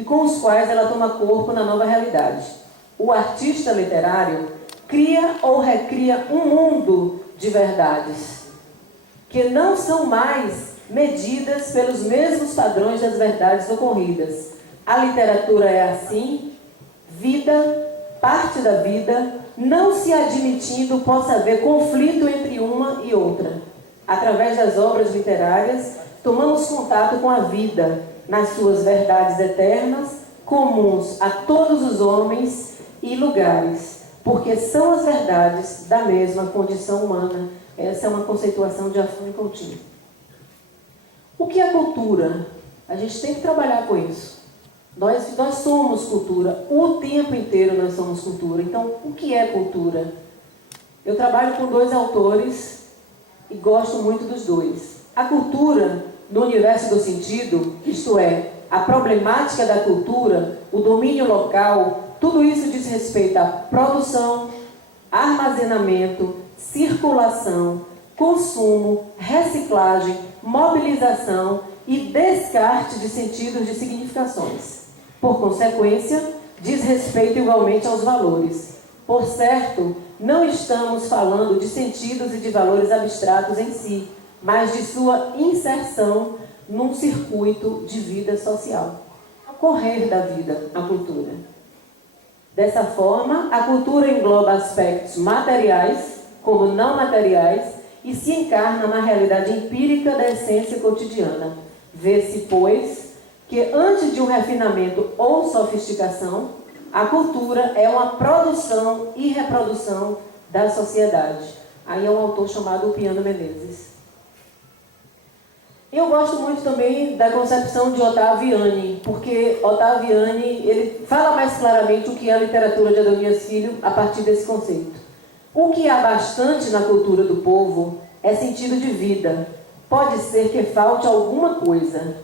e com os quais ela toma corpo na nova realidade. O artista literário cria ou recria um mundo de verdades, que não são mais medidas pelos mesmos padrões das verdades ocorridas. A literatura é assim, vida, parte da vida, não se admitindo possa haver conflito entre uma e outra. Através das obras literárias, tomamos contato com a vida, nas suas verdades eternas, comuns a todos os homens e lugares, porque são as verdades da mesma condição humana. Essa é uma conceituação de Afune Coutinho. O que é cultura? A gente tem que trabalhar com isso. Nós somos cultura, o tempo inteiro nós somos cultura. Então, o que é cultura? Eu trabalho com 2 autores e gosto muito dos 2. A cultura, no universo do sentido, isto é, a problemática da cultura, o domínio local, tudo isso diz respeito à produção, armazenamento, circulação, consumo, reciclagem, mobilização e descarte de sentidos de significações. Por consequência, diz respeito igualmente aos valores. Por certo, não estamos falando de sentidos e de valores abstratos em si, mas de sua inserção num circuito de vida social. O correr da vida, a cultura. Dessa forma, a cultura engloba aspectos materiais, como não materiais, e se encarna na realidade empírica da essência cotidiana. Vê-se, pois, que antes de um refinamento ou sofisticação, a cultura é uma produção e reprodução da sociedade. Aí é um autor chamado Piano Menezes. Eu gosto muito também da concepção de Ottaviani, porque Ottaviani ele fala mais claramente o que é a literatura de Adonias Filho a partir desse conceito. O que há bastante na cultura do povo é sentido de vida. Pode ser que falte alguma coisa.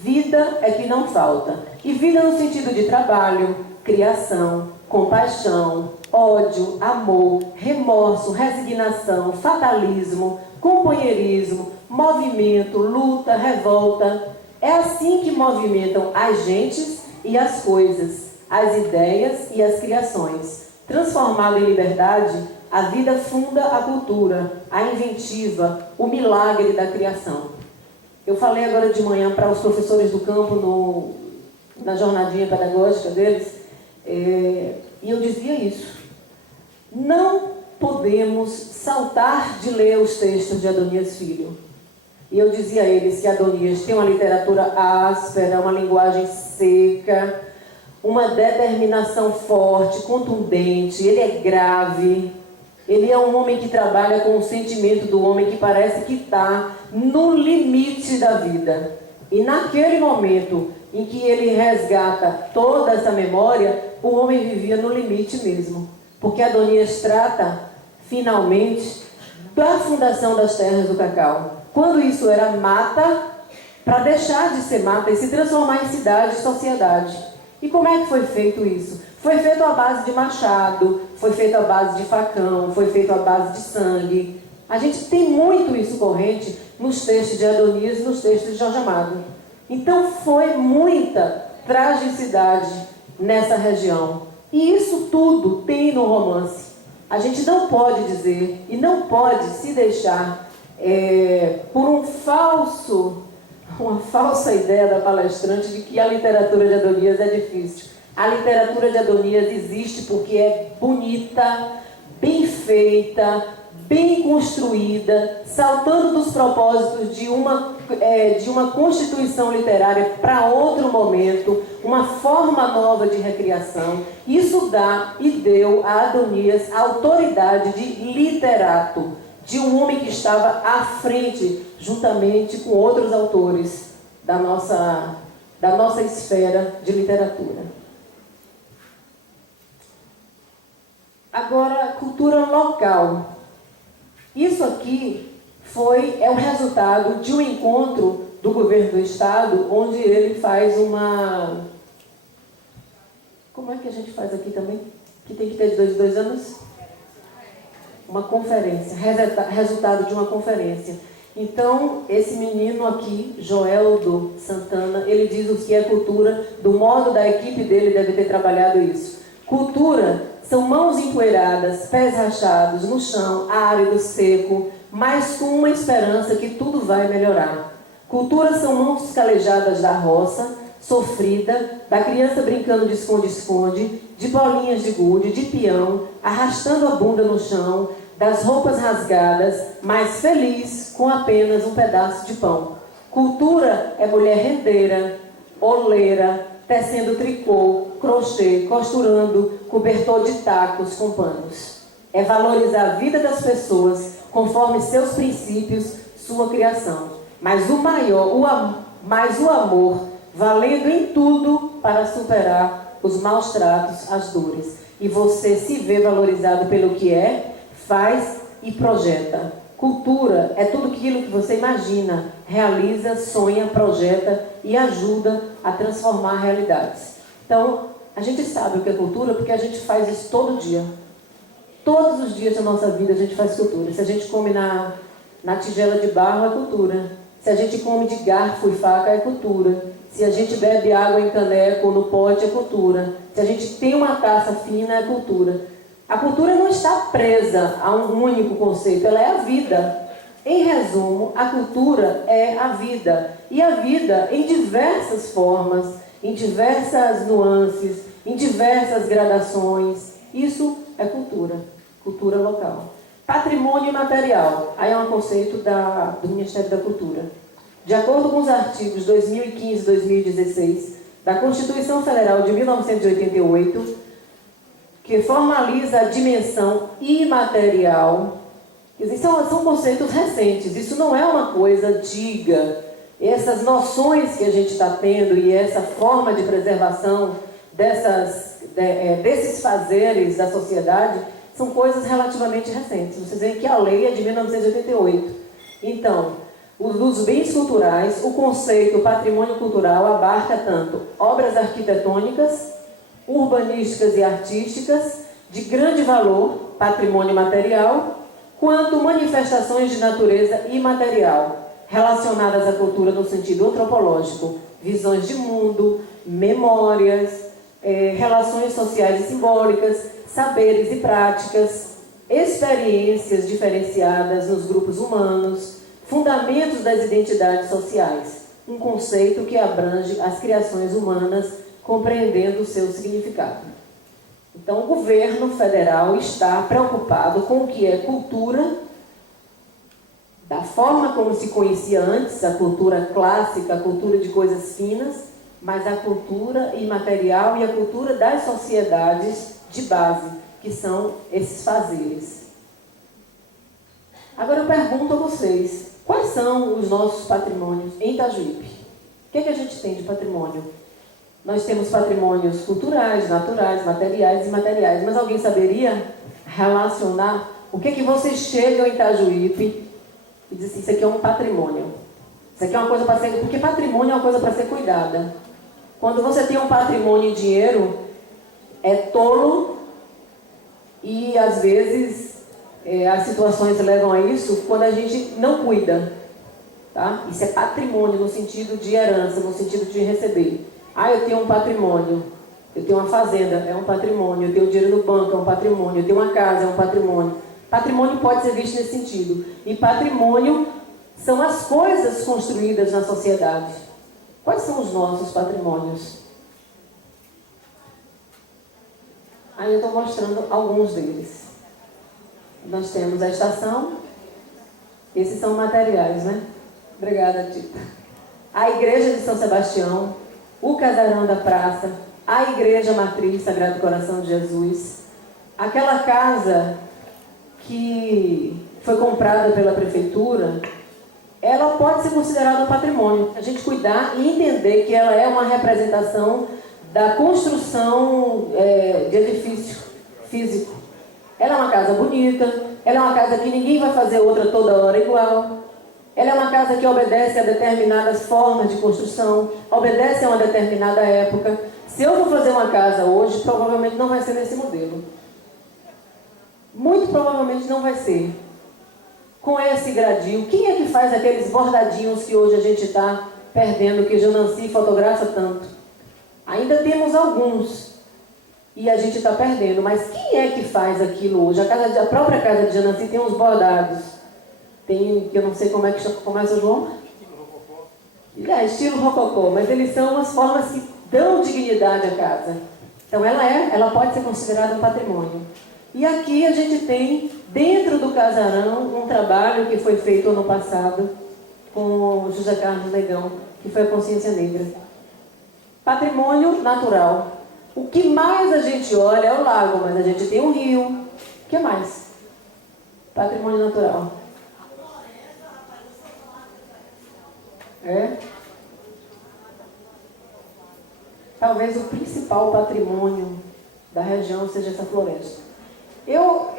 Vida é que não falta. E vida no sentido de trabalho, criação, compaixão, ódio, amor, remorso, resignação, fatalismo, companheirismo, movimento, luta, revolta. É assim que movimentam as gentes e as coisas, as ideias e as criações. Transformado em liberdade, a vida funda a cultura, a inventiva, o milagre da criação. Eu falei agora de manhã para os professores do campo na jornadinha pedagógica deles, e eu dizia isso. Não podemos saltar de ler os textos de Adonias Filho. E eu dizia a eles que Adonias tem uma literatura áspera, uma linguagem seca, uma determinação forte, contundente, ele é grave. Ele é um homem que trabalha com o sentimento do homem que parece que está no limite da vida. E naquele momento em que ele resgata toda essa memória, o homem vivia no limite mesmo. Porque Adonias trata, finalmente, da fundação das terras do cacau. Quando isso era mata, para deixar de ser mata e se transformar em cidade e sociedade. E como é que foi feito isso? Foi feito à base de machado, foi feito à base de facão, foi feito à base de sangue. A gente tem muito isso corrente nos textos de Adonias e nos textos de Jorge Amado. Então foi muita tragicidade nessa região. E isso tudo tem no romance. A gente não pode dizer e não pode se deixar por uma falsa ideia da palestrante de que a literatura de Adonias é difícil. A literatura de Adonias existe porque é bonita, bem feita, bem construída, saltando dos propósitos de uma constituição literária para outro momento, uma forma nova de recriação. Isso dá e deu a Adonias a autoridade de literato, de um homem que estava à frente, juntamente com outros autores da nossa esfera de literatura. Agora, cultura local. Isso aqui é o resultado de um encontro do governo do estado, onde ele faz uma... Como é que a gente faz aqui também? Que tem que ter de 2 em 2 anos? Uma conferência, resultado de uma conferência. Então, esse menino aqui, Joeldo Santana, ele diz o que é cultura, do modo da equipe dele deve ter trabalhado isso. Cultura são mãos empoeiradas, pés rachados, no chão, árido, seco, mas com uma esperança que tudo vai melhorar. Cultura são mãos calejadas da roça, sofrida, da criança brincando de esconde-esconde, de bolinhas de gude, de peão, arrastando a bunda no chão, das roupas rasgadas, mas feliz com apenas um pedaço de pão. Cultura é mulher rendeira, oleira, tecendo tricô, crochê, costurando, cobertor de tacos com panos. É valorizar a vida das pessoas conforme seus princípios, sua criação. Mas o amor, valendo em tudo para superar os maus tratos, as dores. E você se vê valorizado pelo que é, faz e projeta. Cultura é tudo aquilo que você imagina, realiza, sonha, projeta e ajuda a transformar realidades. Então, a gente sabe o que é cultura porque a gente faz isso todo dia. Todos os dias da nossa vida a gente faz cultura. Se a gente come na tigela de barro, é cultura. Se a gente come de garfo e faca, é cultura. Se a gente bebe água em caneco ou no pote, é cultura. Se a gente tem uma taça fina, é cultura. A cultura não está presa a um único conceito, ela é a vida. Em resumo, a cultura é a vida. E a vida em diversas formas, em diversas nuances, em diversas gradações. Isso é cultura, cultura local. Patrimônio imaterial, aí é um conceito do Ministério da Cultura. De acordo com os artigos 2015 e 2016 da Constituição Federal de 1988, que formaliza a dimensão imaterial. São conceitos recentes, isso não é uma coisa antiga. Essas noções que a gente está tendo e essa forma de preservação desses fazeres da sociedade são coisas relativamente recentes. Vocês veem que a lei é de 1988. Então, dos bens culturais, o conceito patrimônio cultural abarca tanto obras arquitetônicas, urbanísticas e artísticas, de grande valor, patrimônio material, quanto manifestações de natureza imaterial, relacionadas à cultura no sentido antropológico, visões de mundo, memórias, relações sociais e simbólicas, saberes e práticas, experiências diferenciadas nos grupos humanos, fundamentos das identidades sociais, um conceito que abrange as criações humanas, compreendendo o seu significado. Então, o governo federal está preocupado com o que é cultura, da forma como se conhecia antes, a cultura clássica, a cultura de coisas finas, mas a cultura imaterial e a cultura das sociedades de base, que são esses fazeres. Agora eu pergunto a vocês, quais são os nossos patrimônios em Itajuípe? O que é que a gente tem de patrimônio? Nós temos patrimônios culturais, naturais, materiais e imateriais. Mas alguém saberia relacionar o que é que vocês chegam em Itajuípe e dizem assim, isso aqui é um patrimônio. Isso aqui é uma coisa para ser... Porque patrimônio é uma coisa para ser cuidada. Quando você tem um patrimônio em dinheiro, é tolo e às vezes as situações levam a isso quando a gente não cuida. Tá? Isso é patrimônio no sentido de herança, no sentido de receber. Eu tenho um patrimônio, eu tenho uma fazenda, é um patrimônio, eu tenho dinheiro no banco, é um patrimônio, eu tenho uma casa, é um patrimônio. Patrimônio pode ser visto nesse sentido. E patrimônio são as coisas construídas na sociedade. Quais são os nossos patrimônios? Aí eu estou mostrando alguns deles. Nós temos a estação, esses são materiais, né? Obrigada, Tita. A igreja de São Sebastião, o casarão da praça, a igreja matriz Sagrado Coração de Jesus, aquela casa que foi comprada pela prefeitura, ela pode ser considerada um patrimônio. A gente cuidar e entender que ela é uma representação da construção de edifício físico. Ela é uma casa bonita, ela é uma casa que ninguém vai fazer outra toda hora igual. Ela é uma casa que obedece a determinadas formas de construção, obedece a uma determinada época. Se eu vou fazer uma casa hoje, provavelmente não vai ser nesse modelo. Muito provavelmente não vai ser. com esse gradil? Quem é que faz aqueles bordadinhos que hoje a gente está perdendo, que Jonancy fotografa tanto? Ainda temos alguns e a gente está perdendo, mas quem é que faz aquilo hoje? A própria casa de Jonancy tem uns bordados. Tem, que eu não sei como é que chama, começa, João? Estilo rococó, mas eles são umas formas que dão dignidade à casa. Então ela pode ser considerada um patrimônio. E aqui a gente tem, dentro do casarão, um trabalho que foi feito ano passado com o José Carlos Negão, que foi a Consciência Negra. Patrimônio natural. O que mais a gente olha é o lago, mas a gente tem um rio. O que mais? Patrimônio natural. Talvez o principal patrimônio da região seja essa floresta. Eu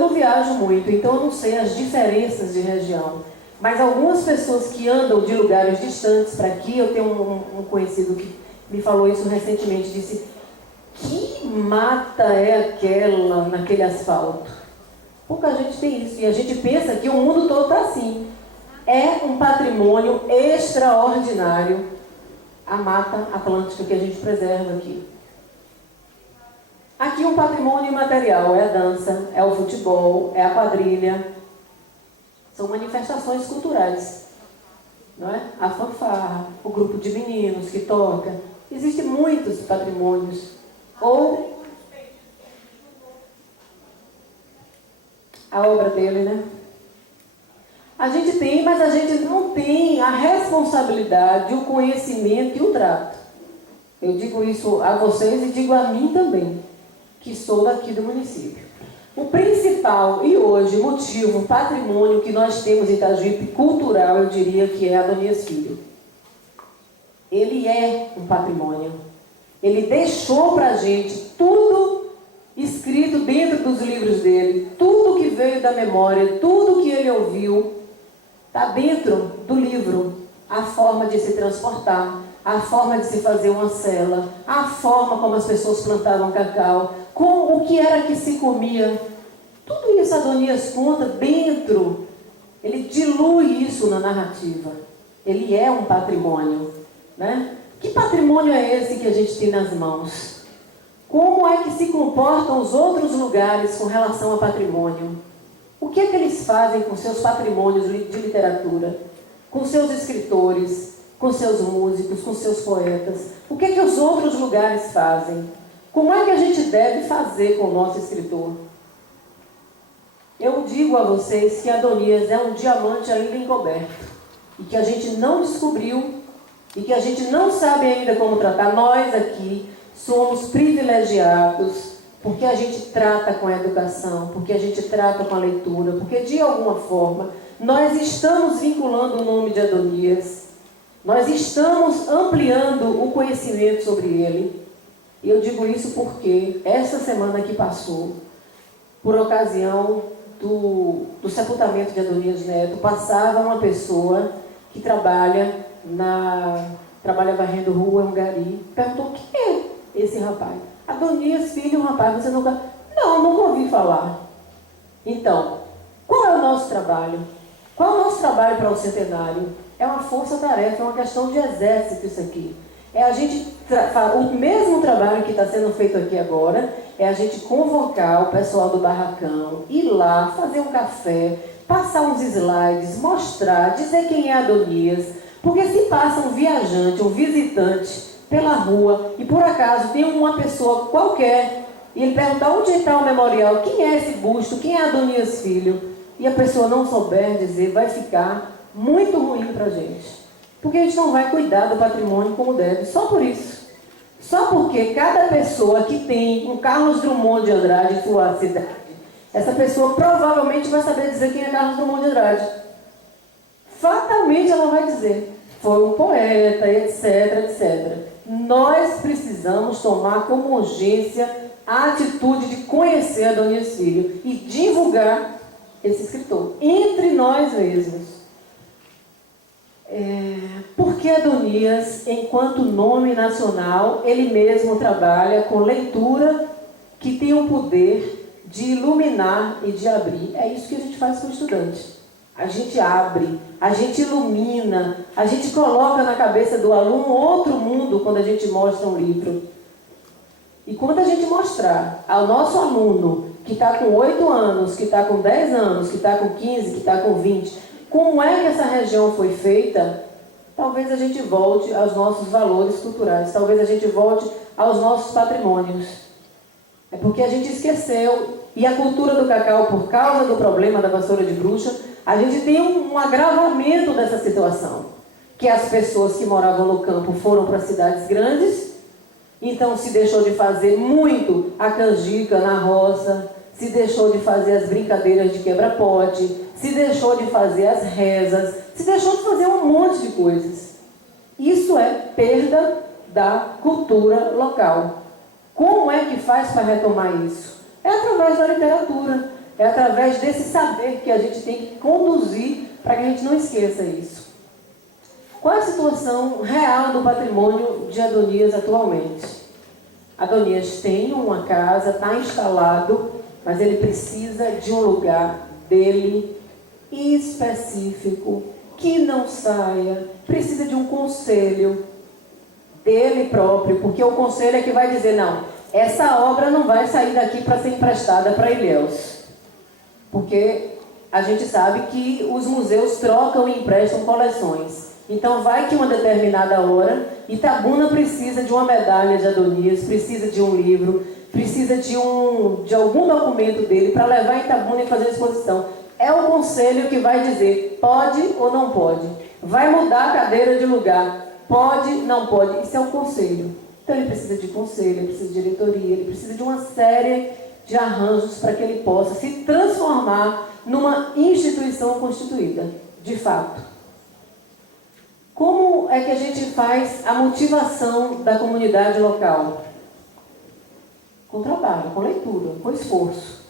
não viajo muito, então eu não sei as diferenças de região. Mas algumas pessoas que andam de lugares distantes para aqui, eu tenho um conhecido que me falou isso recentemente, disse: que mata é aquela naquele asfalto? Pouca gente tem isso, e a gente pensa que o mundo todo está assim. É um patrimônio extraordinário a Mata Atlântica que a gente preserva aqui. Aqui um patrimônio imaterial é a dança, é o futebol, é a quadrilha. São manifestações culturais, não é? A fanfarra, o grupo de meninos que toca. Existem muitos patrimônios. Ou a obra dele, né? A gente tem, mas a gente não tem a responsabilidade, o conhecimento e o trato. Eu digo isso a vocês e digo a mim também, que sou daqui do município. O principal e hoje motivo, patrimônio que nós temos em Itajuípe, cultural, eu diria que é Adonias Filho. Ele é um patrimônio. Ele deixou para a gente tudo escrito dentro dos livros dele, tudo que veio da memória, tudo que ele ouviu, está dentro do livro. A forma de se transportar, a forma de se fazer uma cela, a forma como as pessoas plantavam cacau, com o que era que se comia. Tudo isso Adonias conta dentro. Ele dilui isso na narrativa. Ele é um patrimônio, né? Que patrimônio é esse que a gente tem nas mãos? Como é que se comportam os outros lugares com relação a patrimônio? O que é que eles fazem com seus patrimônios de literatura? Com seus escritores, com seus músicos, com seus poetas? O que é que os outros lugares fazem? Como é que a gente deve fazer com o nosso escritor? Eu digo a vocês que Adonias é um diamante ainda encoberto e que a gente não descobriu e que a gente não sabe ainda como tratar. Nós aqui somos privilegiados porque a gente trata com a educação, porque a gente trata com a leitura, porque de alguma forma nós estamos vinculando o nome de Adonias, nós estamos ampliando o conhecimento sobre ele. E eu digo isso porque essa semana que passou, por ocasião do sepultamento de Adonias Neto, passava uma pessoa que trabalha varrendo rua, um gari, perguntou: quem é esse rapaz? Adonias Filho, um rapaz, você nunca... Não, nunca ouvi falar. Então, qual é o nosso trabalho? Qual é o nosso trabalho para o centenário? É uma força-tarefa, é uma questão de exército isso aqui. É a gente, o mesmo trabalho que está sendo feito aqui agora, é a gente convocar o pessoal do barracão, ir lá, fazer um café, passar uns slides, mostrar, dizer quem é Adonias. Porque se passa um viajante, um visitante pela rua e por acaso tem uma pessoa qualquer e ele perguntar onde está o memorial, quem é esse busto, quem é Adonias Filho, e a pessoa não souber dizer, vai ficar muito ruim para a gente. Porque a gente não vai cuidar do patrimônio como deve, só por isso. Só porque cada pessoa que tem um Carlos Drummond de Andrade em sua cidade, essa pessoa provavelmente vai saber dizer quem é Carlos Drummond de Andrade. Fatalmente ela vai dizer, foi um poeta, etc, etc. Nós precisamos tomar como urgência a atitude de conhecer Adonias Filho e divulgar esse escritor, entre nós mesmos. Porque Adonias, enquanto nome nacional, ele mesmo trabalha com leitura que tem o poder de iluminar e de abrir. É isso que a gente faz com o estudante. A gente abre, a gente ilumina, a gente coloca na cabeça do aluno outro mundo quando a gente mostra um livro. E quando a gente mostrar ao nosso aluno que está com 8 anos, que está com 10 anos, que está com 15, que está com 20, como é que essa região foi feita, talvez a gente volte aos nossos valores culturais, talvez a gente volte aos nossos patrimônios. É porque a gente esqueceu, e a cultura do cacau, por causa do problema da vassoura de bruxa, a gente tem um agravamento dessa situação, que as pessoas que moravam no campo foram para cidades grandes, então se deixou de fazer muito a canjica na roça, se deixou de fazer as brincadeiras de quebra-pote, se deixou de fazer as rezas, se deixou de fazer um monte de coisas. Isso é perda da cultura local. Como é que faz para retomar isso? É através da literatura, é através desse saber que a gente tem que conduzir para que a gente não esqueça isso. Qual é a situação real do patrimônio de Adonias atualmente? Adonias tem uma casa, está instalado, mas ele precisa de um lugar dele específico, que não saia, precisa de um conselho dele próprio, porque o conselho é que vai dizer, não, essa obra não vai sair daqui para ser emprestada para Ilhéus. Porque a gente sabe que os museus trocam e emprestam coleções. Então vai que uma determinada hora, Itabuna precisa de uma medalha de Adonias, precisa de um livro, precisa de algum documento dele para levar em Itabuna e fazer a exposição. É o conselho que vai dizer, pode ou não pode. Vai mudar a cadeira de lugar, pode, não pode. Isso é o conselho. Então ele precisa de conselho, ele precisa de diretoria, ele precisa de uma série de arranjos para que ele possa se transformar numa instituição constituída, de fato. Como é que a gente faz a motivação da comunidade local? Com trabalho, com leitura, com esforço.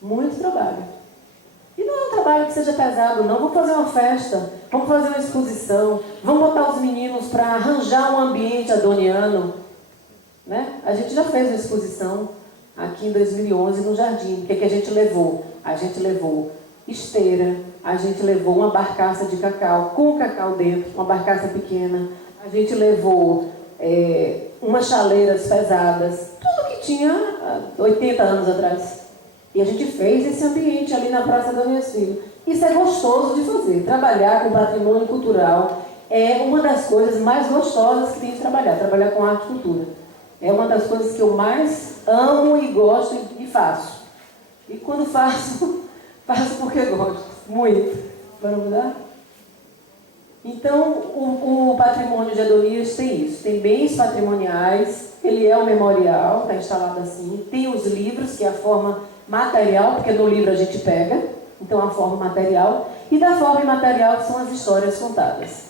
Muito trabalho. E não é um trabalho que seja pesado, não. Vamos fazer uma festa, vamos fazer uma exposição, vamos botar os meninos para arranjar um ambiente adoniano. Né? A gente já fez uma exposição aqui em 2011 no Jardim. O que é que a gente levou? A gente levou esteira, a gente levou uma barcaça de cacau, com cacau dentro, uma barcaça pequena. A gente levou umas chaleiras pesadas, tudo que tinha há 80 anos atrás. E a gente fez esse ambiente ali na Praça Adonias Filho. Isso é gostoso de fazer. Trabalhar com patrimônio cultural é uma das coisas mais gostosas que tem de trabalhar com arte e cultura. É uma das coisas que eu mais amo e gosto e faço. E quando faço, faço porque gosto. Muito. Vamos mudar? Então, o patrimônio de Adonias tem isso. Tem bens patrimoniais, ele é um memorial, está instalado assim. Tem os livros, que é a forma material, porque no livro a gente pega. Então, a forma material. E da forma imaterial, que são as histórias contadas.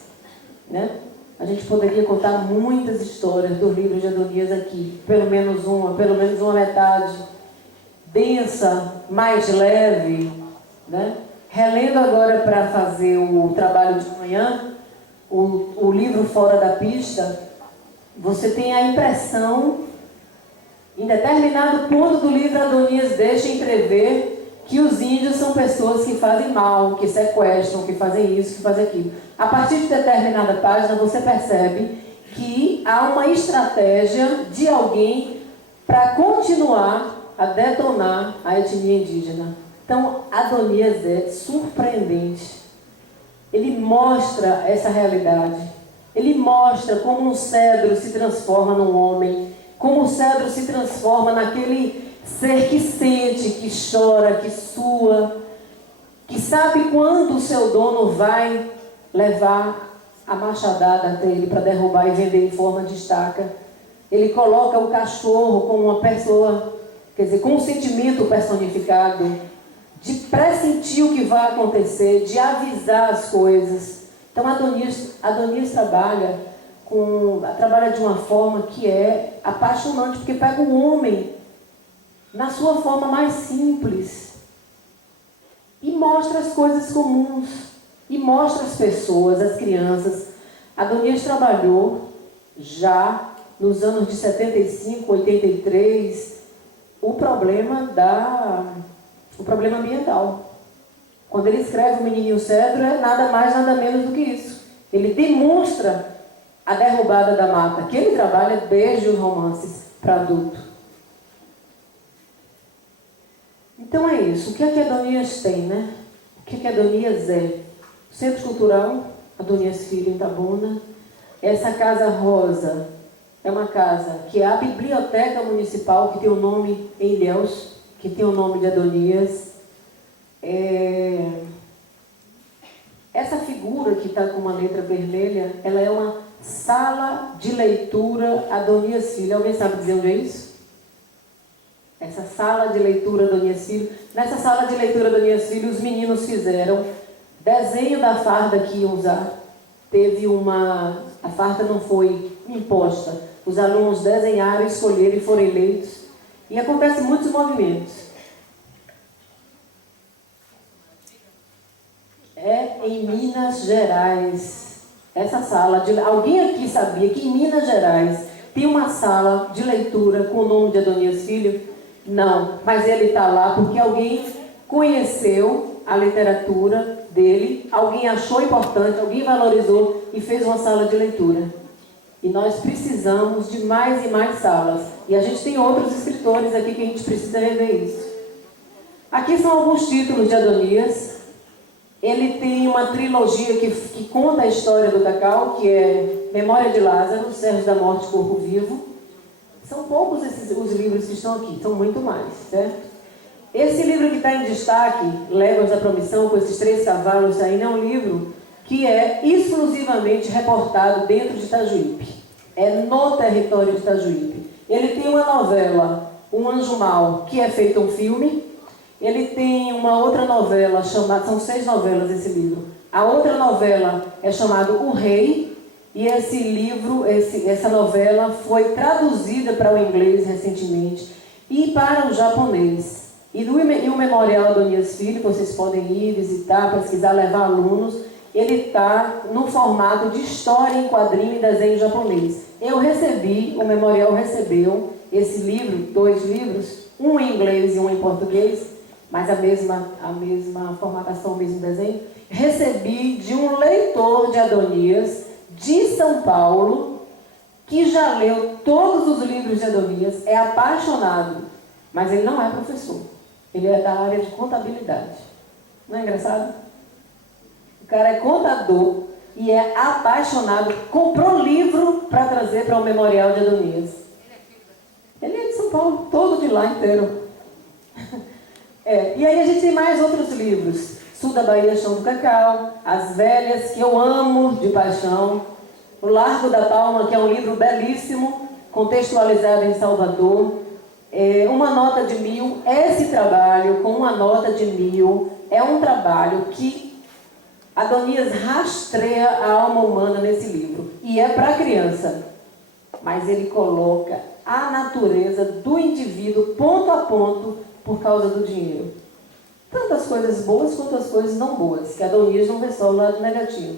Né? A gente poderia contar muitas histórias do livro de Adonias aqui. Pelo menos uma metade. Densa, mais leve. Né? Relendo agora para fazer o trabalho de manhã, o livro Fora da Pista, você tem a impressão, em determinado ponto do livro, Adonias deixa entrever que os índios são pessoas que fazem mal, que sequestram, que fazem isso, que fazem aquilo. A partir de determinada página, você percebe que há uma estratégia de alguém para continuar a detonar a etnia indígena. Então, Adonias é surpreendente. Ele mostra essa realidade. Ele mostra como um cedro se transforma num homem, como o cedro se transforma naquele ser que sente, que chora, que sua, que sabe quando o seu dono vai levar a machadada até ele para derrubar e vender em forma de estaca. Ele coloca o cachorro como uma pessoa, quer dizer, com um sentimento personificado, de pressentir o que vai acontecer, de avisar as coisas. Então Adonias trabalha de uma forma que é apaixonante, porque pega o homem na sua forma mais simples e mostra as coisas comuns, e mostra as pessoas, as crianças. Adonias trabalhou já nos anos de 75, 83, o problema ambiental. Quando ele escreve O Menino e o Cedro, é nada mais, nada menos do que isso. Ele demonstra a derrubada da mata, que ele trabalha desde os romances para adulto. Então é isso. O que é que Adonias tem, né? O que é que Adonias é? Centro Cultural, Adonias Filho, em Itabuna. Essa Casa Rosa é uma casa que é a Biblioteca Municipal, que tem o nome em Ilhéus, que tem o nome de Adonias. Essa figura que está com uma letra vermelha, ela é uma sala de leitura Adonias Filho. Alguém sabe dizer onde é isso? Essa sala de leitura Adonias Filho. Nessa sala de leitura Adonias Filho, os meninos fizeram desenho da farda que iam usar. A farda não foi imposta. Os alunos desenharam, escolheram e foram eleitos. E acontecem muitos movimentos. É em Minas Gerais. Essa sala de... Alguém aqui sabia que em Minas Gerais tem uma sala de leitura com o nome de Adonias Filho? Não, mas ele está lá porque alguém conheceu a literatura dele, alguém achou importante, alguém valorizou e fez uma sala de leitura. E nós precisamos de mais e mais salas. E a gente tem outros escritores aqui que a gente precisa rever isso. Aqui são alguns títulos de Adonias. Ele tem uma trilogia que conta a história do Cacau, que é Memória de Lázaro, Servos da Morte, Corpo Vivo. São poucos os livros que estão aqui, são muito mais, certo? Esse livro que está em destaque, Léguas da Promissão, com esses 3 cavalos aí, é um livro que é exclusivamente reportado dentro de Itajuípe. É no território de Itajuípe. Ele tem uma novela, Um Anjo Mau, que é feito um filme. Ele tem uma outra novela chamada... São 6 novelas esse livro. A outra novela é chamada O Rei. E esse livro, essa novela foi traduzida para o inglês recentemente e para o japonês. E o Memorial Adonias Filho, vocês podem ir visitar, pesquisar, levar alunos. Ele está no formato de história em quadrinho e desenho japonês. O Memorial recebeu esse livro, 2 livros, um em inglês e um em português, mas a mesma formatação, o mesmo desenho. Recebi de um leitor de Adonias de São Paulo, que já leu todos os livros de Adonias, é apaixonado, mas ele não é professor. Ele é da área de contabilidade. Não é engraçado? O cara é contador e é apaixonado. Comprou livro para trazer para o Memorial de Adonias. Ele é de São Paulo, todo de lá inteiro. E aí a gente tem mais outros livros. Sul da Bahia, Chão do Cacau, As Velhas, que eu amo de paixão. O Largo da Palma, que é um livro belíssimo, contextualizado em Salvador. Uma Nota de 1000. Esse trabalho, com Uma Nota de 1000, é um trabalho que Adonias rastreia a alma humana nesse livro. E é para criança. Mas ele coloca a natureza do indivíduo ponto a ponto por causa do dinheiro. Tantas coisas boas quanto as coisas não boas, que Adonias não vê só o lado negativo.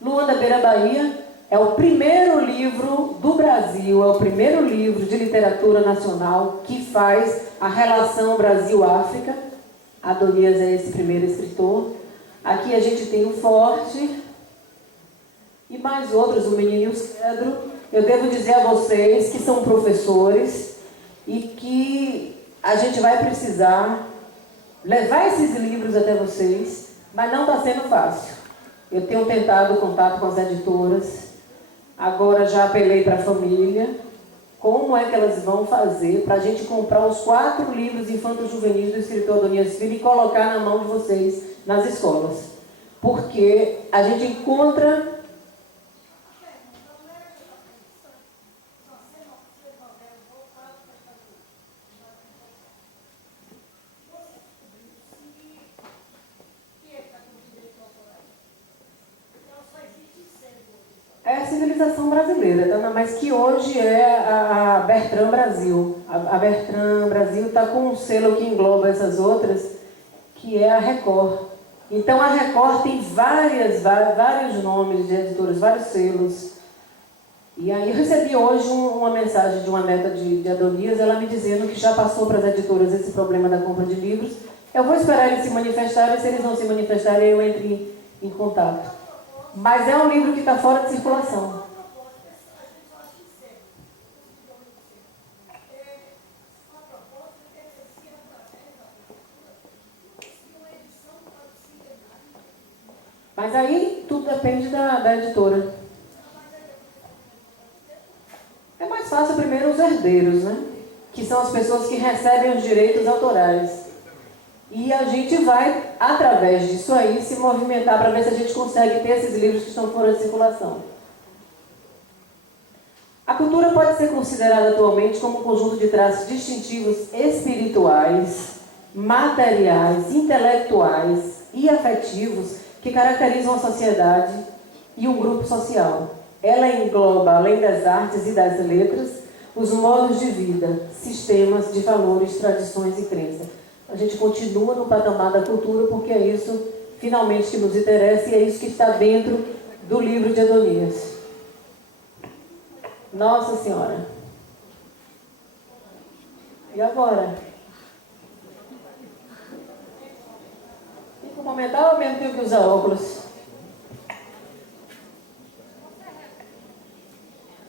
Lua da Beira Bahia é o primeiro livro do Brasil, é o primeiro livro de literatura nacional que faz a relação Brasil-África. Adonias é esse primeiro escritor. Aqui a gente tem o Forte e mais outros, O Menino e o Cedro. Eu devo dizer a vocês que são professores e que a gente vai precisar levar esses livros até vocês, mas não está sendo fácil. Eu tenho tentado contato com as editoras, agora já apelei para a família, como é que elas vão fazer para a gente comprar os 4 livros infanto-juvenis do escritor Adonias Filho e colocar na mão de vocês nas escolas. Porque a gente encontra... É a civilização brasileira, tá? Mas que hoje é a Bertrand Brasil. A Bertrand Brasil está com um selo que engloba essas outras, que é a Record. Então a Record tem vários nomes de editoras, vários selos. E aí eu recebi hoje uma mensagem de uma neta de Adonias, ela me dizendo que já passou para as editoras esse problema da compra de livros, Eu vou esperar eles se manifestarem, se eles não se manifestarem, eu entro em contato. Mas é um livro que está fora de circulação. Mas aí tudo depende da editora. É mais fácil primeiro os herdeiros, né? Que são as pessoas que recebem os direitos autorais. E a gente vai, através disso aí, se movimentar para ver se a gente consegue ter esses livros que estão fora de circulação. A cultura pode ser considerada atualmente como um conjunto de traços distintivos espirituais, materiais, intelectuais e afetivos que caracterizam a sociedade e um grupo social. Ela engloba, além das artes e das letras, os modos de vida, sistemas de valores, tradições e crenças. A gente continua no patamar da cultura porque é isso, finalmente, que nos interessa e é isso que está dentro do livro de Adonias. Nossa Senhora! E agora? Tem que comentar ou mesmo tenho que usar óculos?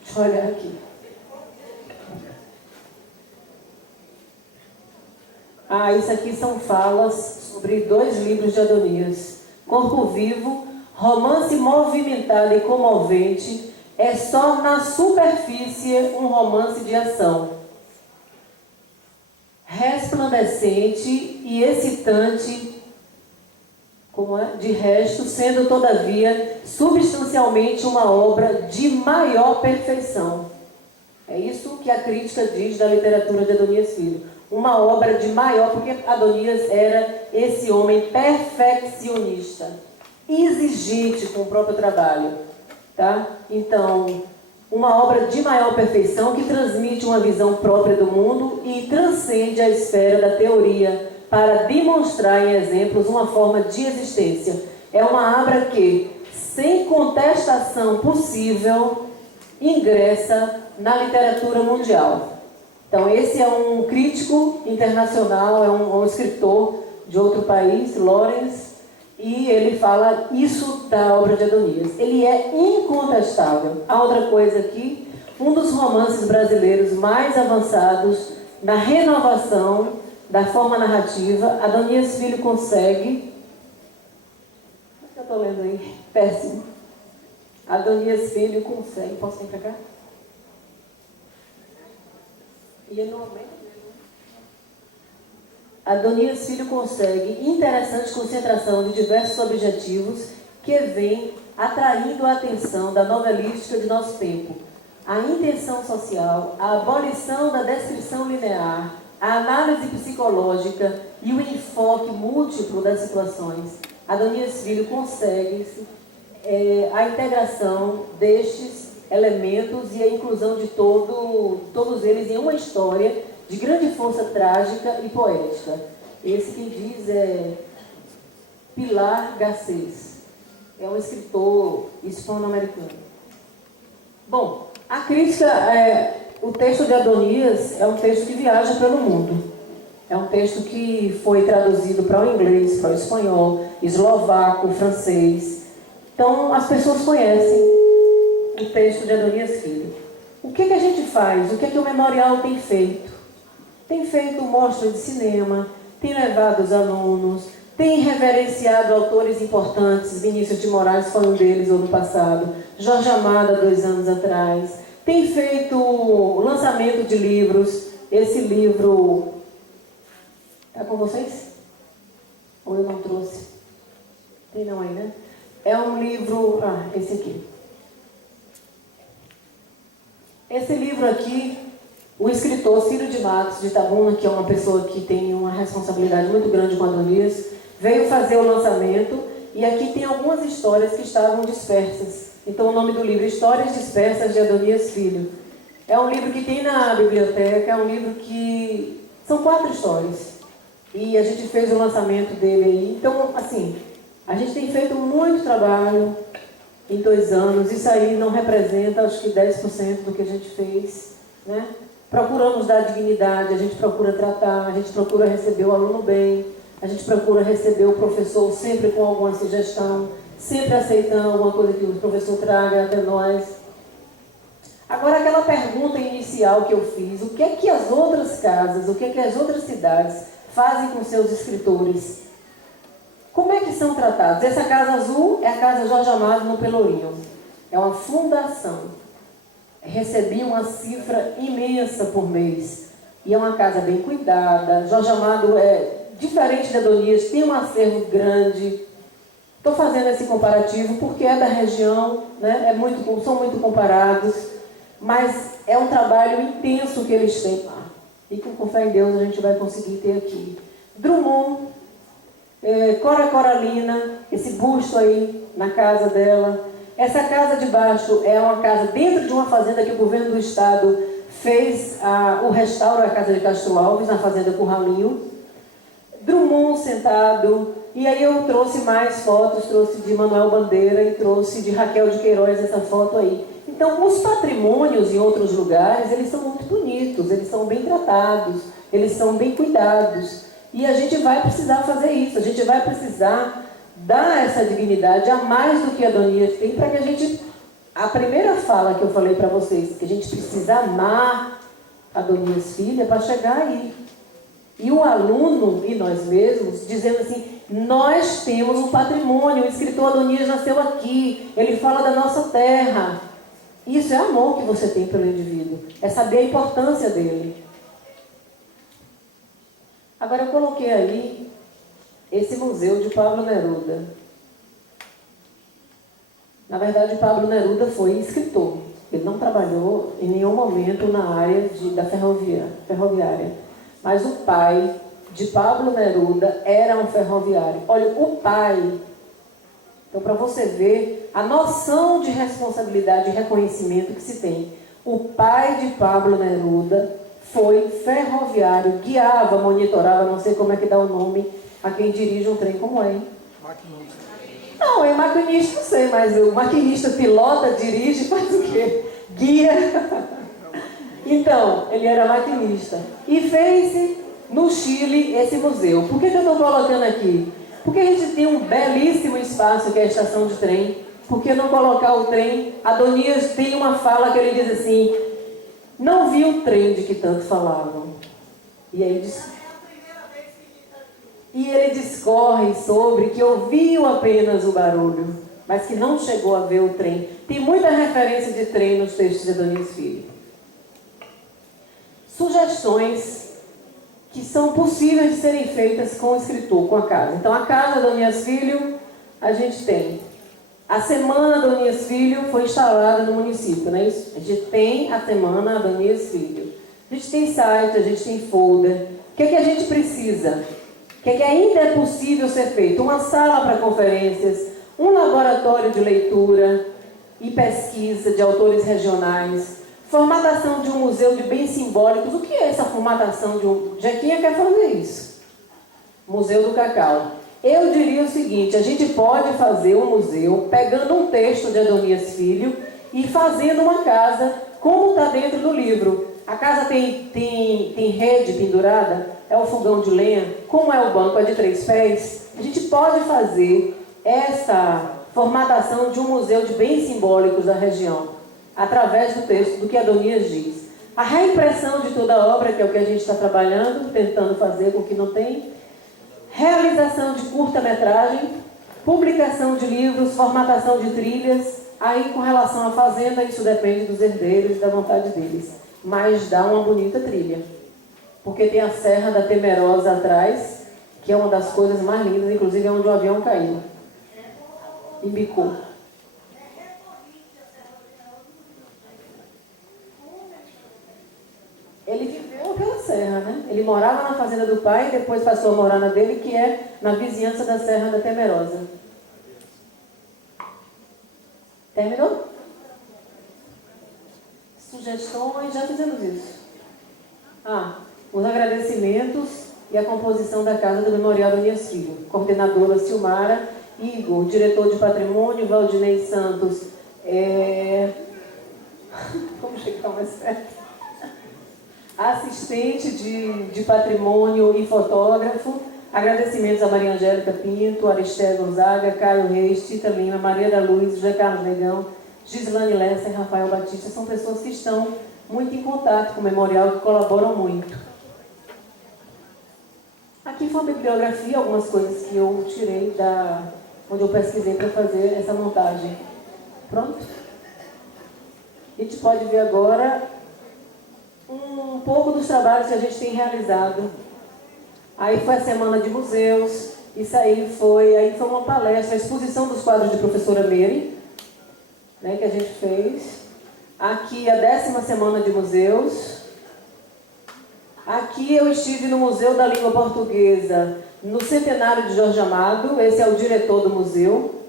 Deixa eu olhar aqui. Isso aqui são falas sobre 2 livros de Adonias. Corpo Vivo, romance movimentado e comovente, é só na superfície um romance de ação. Resplandecente e excitante, de resto, sendo todavia substancialmente uma obra de maior perfeição. É isso que a crítica diz da literatura de Adonias Filho. Uma obra de maior, porque Adonias era esse homem perfeccionista, exigente com o próprio trabalho. Tá? Então, uma obra de maior perfeição que transmite uma visão própria do mundo e transcende a esfera da teoria para demonstrar em exemplos uma forma de existência. É uma obra que, sem contestação possível, ingressa na literatura mundial. Então, esse é um crítico internacional, é um escritor de outro país, Lawrence, e ele fala isso da obra de Adonias. Ele é incontestável. A outra coisa aqui, um dos romances brasileiros mais avançados na renovação da forma narrativa, Adonias Filho consegue... O que eu estou lendo aí? Péssimo. Adonias Filho consegue... Posso vir para cá? E ele não aumenta mesmo. Adonias Filho consegue interessante concentração de diversos objetivos que vêm atraindo a atenção da novelística de nosso tempo. A intenção social, a abolição da descrição linear, a análise psicológica e o enfoque múltiplo das situações. Adonias Filho consegue a integração destes elementos e a inclusão de todos eles em uma história de grande força trágica e poética. Esse quem diz é Pilar Garcés. É um escritor hispano-americano. Bom, a crítica, o texto de Adonias é um texto que viaja pelo mundo. É um texto que foi traduzido para o inglês, para o espanhol, eslovaco, francês. Então, as pessoas conhecem o texto de Adonias Filho. O que a gente faz? O que o Memorial tem feito? Tem feito mostra de cinema, tem levado os alunos, tem reverenciado autores importantes. Vinícius de Moraes foi um deles ano passado, Jorge Amado há 2 anos atrás. Tem feito lançamento de livros. Esse livro está com vocês? Ou eu não trouxe? Tem não aí, né? É um livro... esse aqui. Esse livro aqui, o escritor Ciro de Matos, de Itabuna, que é uma pessoa que tem uma responsabilidade muito grande com Adonias, veio fazer o lançamento e aqui tem algumas histórias que estavam dispersas. Então o nome do livro, Histórias Dispersas de Adonias Filho. É um livro que tem na biblioteca, é um livro que... São 4 histórias. E a gente fez o lançamento dele aí. Então, assim, a gente tem feito muito trabalho em 2 anos. Isso aí não representa, acho que 10% do que a gente fez, né? Procuramos dar dignidade, a gente procura tratar, a gente procura receber o aluno bem, A gente procura receber o professor sempre com alguma sugestão, sempre aceitando alguma coisa que o professor traga até nós. Agora, aquela pergunta inicial que eu fiz, o que é que as outras casas, o que é que as outras cidades fazem com seus escritores? Como é que são tratados? Essa Casa Azul é a Casa Jorge Amado no Pelourinho. É uma fundação. Recebi uma cifra imensa por mês. E é uma casa bem cuidada. Jorge Amado é diferente de Adonias, tem um acervo grande. Estou fazendo esse comparativo porque é da região, né? São muito comparados, mas é um trabalho intenso que eles têm lá. E com fé em Deus a gente vai conseguir ter aqui. Drummond, Cora Coralina, esse busto aí na casa dela. Essa casa de baixo é uma casa dentro de uma fazenda que o governo do estado fez o restauro da casa de Castro Alves, na fazenda Curralinho. Drummond sentado, e aí eu trouxe mais fotos, trouxe de Manuel Bandeira e trouxe de Raquel de Queiroz essa foto aí. Então, os patrimônios em outros lugares, eles são muito bonitos, eles são bem tratados, eles são bem cuidados. E a gente vai precisar fazer isso, a gente vai precisar dar essa dignidade a mais do que a Adonias tem, para que a gente... A primeira fala que eu falei para vocês, que a gente precisa amar a Adonias Filho, é para chegar aí. E o aluno e nós mesmos, dizendo assim, nós temos um patrimônio, o escritor Adonias nasceu aqui, ele fala da nossa terra. Isso é amor que você tem pelo indivíduo, é saber a importância dele. Agora eu coloquei aí esse museu de Pablo Neruda. Na verdade, Pablo Neruda foi escritor, ele não trabalhou em nenhum momento na área da ferroviária. Mas o pai de Pablo Neruda era um ferroviário. Olha, o pai... Então, para você ver a noção de responsabilidade e reconhecimento que se tem. O pai de Pablo Neruda foi ferroviário, guiava, monitorava, não sei como é que dá o nome, a quem dirige um trem como é. Maquinista. Não, é maquinista, não sei, mas o maquinista pilota, dirige, faz o quê? Guia... Então, ele era maquinista e fez no Chile esse museu. Por que eu estou colocando aqui? Porque a gente tem um belíssimo espaço que é a estação de trem. Por que não colocar o trem? Adonias tem uma fala que ele diz assim, não vi o trem de que tanto falavam. E aí ele discorre sobre que ouviu apenas o barulho, mas que não chegou a ver o trem. Tem muita referência de trem nos textos de Adonias Filho. Sugestões que são possíveis de serem feitas com o escritor, com a casa. Então, a casa Adonias Filho, a gente tem. A Semana Adonias Filho foi instalada no município, não é isso? A gente tem a Semana Adonias Filho. A gente tem site, a gente tem folder. O que é que a gente precisa? O que é que ainda é possível ser feito? Uma sala para conferências, um laboratório de leitura e pesquisa de autores regionais, formatação de um museu de bens simbólicos. O que é essa formatação de um... Jequinha quer fazer isso. Museu do Cacau. Eu diria o seguinte, a gente pode fazer um museu pegando um texto de Adonias Filho e fazendo uma casa como está dentro do livro. A casa tem rede pendurada, é o fogão de lenha, como é o banco, é de 3 pés. A gente pode fazer essa formatação de um museu de bens simbólicos da região, através do texto, do que Adonias diz. A reimpressão de toda a obra, que é o que a gente está trabalhando, tentando fazer com o que não tem. Realização de curta-metragem, publicação de livros, formatação de trilhas. Aí, com relação à fazenda, isso depende dos herdeiros e da vontade deles. Mas dá uma bonita trilha. Porque tem a Serra da Temerosa atrás, que é uma das coisas mais lindas, inclusive é onde o avião caiu. Embicou. Ele viveu pela serra, né? Ele morava na fazenda do pai e depois passou a morar na dele, que é na vizinhança da Serra da Temerosa. Terminou? Sugestões, já fizemos isso. Os agradecimentos e a composição da Casa do Memorial Adonias Filho. Coordenadora Silmara, Igor, diretor de patrimônio, Valdinei Santos. Vamos chegar mais perto. Assistente de patrimônio e fotógrafo, Agradecimentos a Maria Angélica Pinto, Aristéia Gonzaga, Caio Reis, Tita Lima, Maria da Luz, José Carlos Negão, Gislane Lessa e Rafael Batista. São pessoas que estão muito em contato com o memorial, que colaboram muito. Aqui foi uma bibliografia, algumas coisas que eu tirei onde eu pesquisei para fazer essa montagem. Pronto? A gente pode ver agora um pouco dos trabalhos que a gente tem realizado. Aí foi a Semana de Museus, isso aí foi uma palestra, a exposição dos quadros de professora Meire, né, que a gente fez. Aqui a 10ª Semana de Museus. Aqui eu estive no Museu da Língua Portuguesa, no centenário de Jorge Amado, esse é o diretor do museu.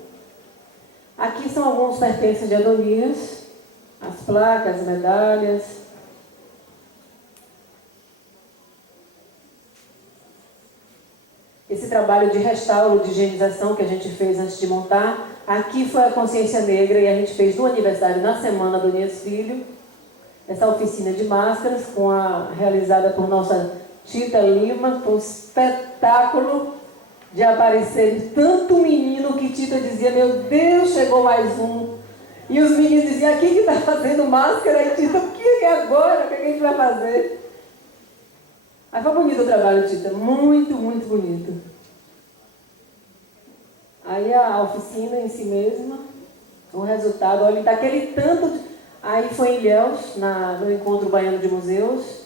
Aqui são alguns pertences de Adonias, as placas, as medalhas. Esse trabalho de restauro, de higienização que a gente fez antes de montar. Aqui foi a Consciência Negra e a gente fez no aniversário, na semana do Adonias Filho, essa oficina de máscaras, realizada por nossa Tita Lima. Foi um espetáculo de aparecer tanto menino que Tita dizia, meu Deus, chegou mais um. E os meninos diziam, quem que está fazendo máscara? E Tita, o que é agora? O que a gente vai fazer? Aí foi bonito o trabalho, Tita, muito, muito bonito. Aí a oficina em si mesma, o resultado, olha, daquele tanto... Aí foi em Ilhéus, no Encontro Baiano de Museus.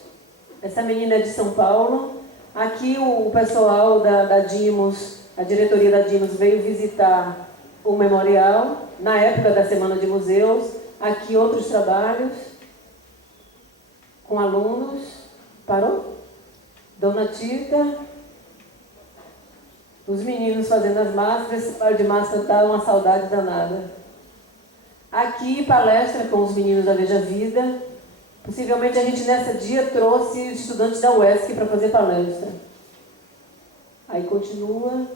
Essa menina é de São Paulo. Aqui o pessoal da Dimos, a diretoria da Dimos veio visitar o memorial, na época da Semana de Museus. Aqui outros trabalhos com alunos. Parou? Dona Tita, os meninos fazendo as máscaras, esse trabalho de máscara dá uma saudade danada. Aqui, palestra com os meninos da Veja Vida. Possivelmente a gente nesse dia trouxe estudantes da UESC para fazer palestra. Aí continua,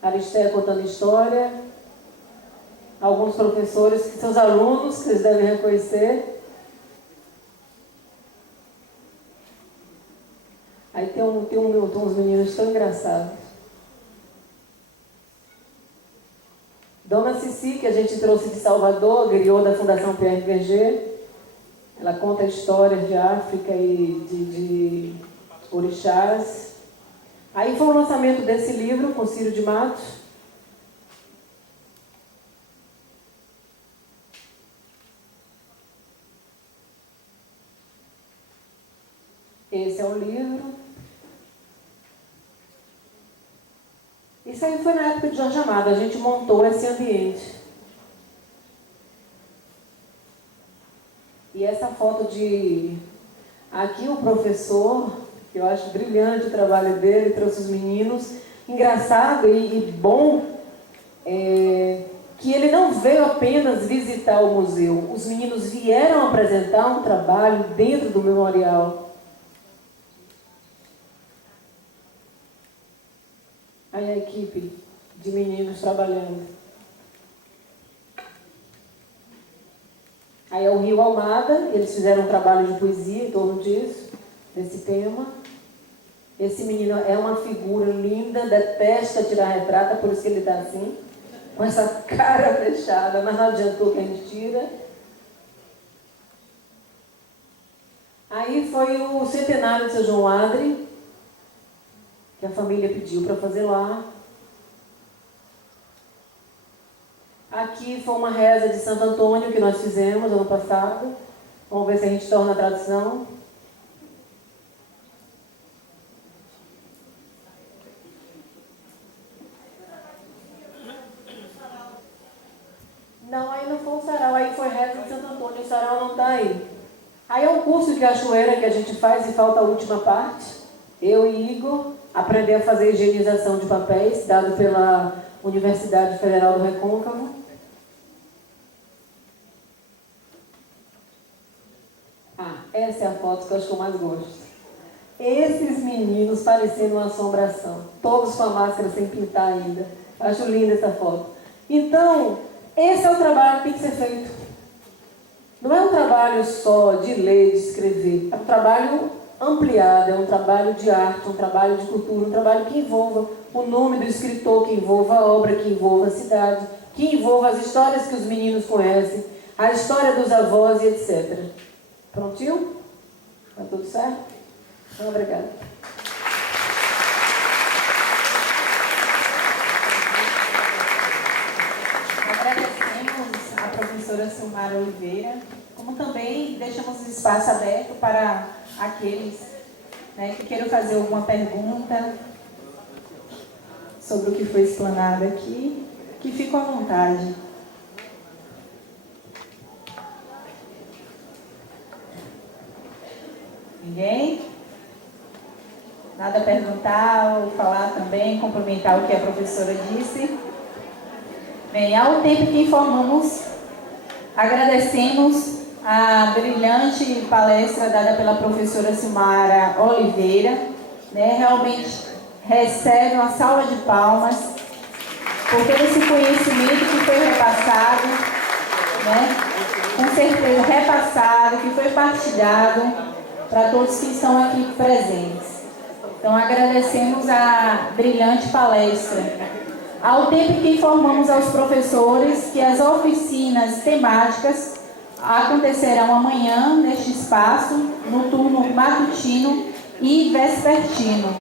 Aristéia contando história, alguns professores que são os alunos, que vocês devem reconhecer. Aí tem uns meninos tão engraçados. Dona Cici, que a gente trouxe de Salvador, griot da Fundação PRVG. Ela conta histórias de África e de orixás. Aí foi o lançamento desse livro com Ciro de Matos. Esse é o livro. Isso aí foi na época de Jorge Amado, a gente montou esse ambiente. E essa foto de... Aqui o professor, que eu acho brilhante o trabalho dele, trouxe os meninos. Engraçado e bom, que ele não veio apenas visitar o museu. Os meninos vieram apresentar um trabalho dentro do memorial. Aí a equipe de meninos trabalhando. Aí é o Rio Almada, eles fizeram um trabalho de poesia em torno disso, desse tema. Esse menino é uma figura linda, detesta tirar retrato, por isso que ele está assim, com essa cara fechada, mas não adiantou que a gente tira. Aí foi o centenário de São João Adre, que a família pediu para fazer lá. Aqui foi uma reza de Santo Antônio que nós fizemos ano passado. Vamos ver se a gente torna a tradição. Não, aí não foi o sarau, aí foi reza de Santo Antônio, o sarau não está aí. Aí é um curso de cachoeira que a gente faz e falta a última parte. Eu e Igor, aprender a fazer higienização de papéis, dado pela Universidade Federal do Recôncavo. Essa é a foto que eu acho que eu mais gosto. Esses meninos parecendo uma assombração, todos com a máscara sem pintar ainda. Acho linda essa foto. Então, esse é o trabalho que tem que ser feito. Não é um trabalho só de ler, de escrever. É um trabalho ampliada, é um trabalho de arte, um trabalho de cultura, um trabalho que envolva o nome do escritor, que envolva a obra, que envolva a cidade, que envolva as histórias que os meninos conhecem, a história dos avós e etc. Prontinho? Tá tudo certo? Então, obrigada. Agradecemos a professora Silmara Oliveira, como também deixamos o espaço aberto para aqueles, né, que queiram fazer alguma pergunta sobre o que foi explanado aqui, que fiquem à vontade. Ninguém? Nada a perguntar ou falar também, complementar o que a professora disse? Bem, ao tempo que informamos, agradecemos a brilhante palestra dada pela professora Silmara Oliveira, né? Realmente recebe uma salva de palmas por todo esse conhecimento que foi repassado, né? Com certeza repassado, que foi partilhado para todos que estão aqui presentes. Então agradecemos a brilhante palestra. Ao tempo que informamos aos professores que as oficinas temáticas acontecerão amanhã neste espaço, no turno matutino e vespertino.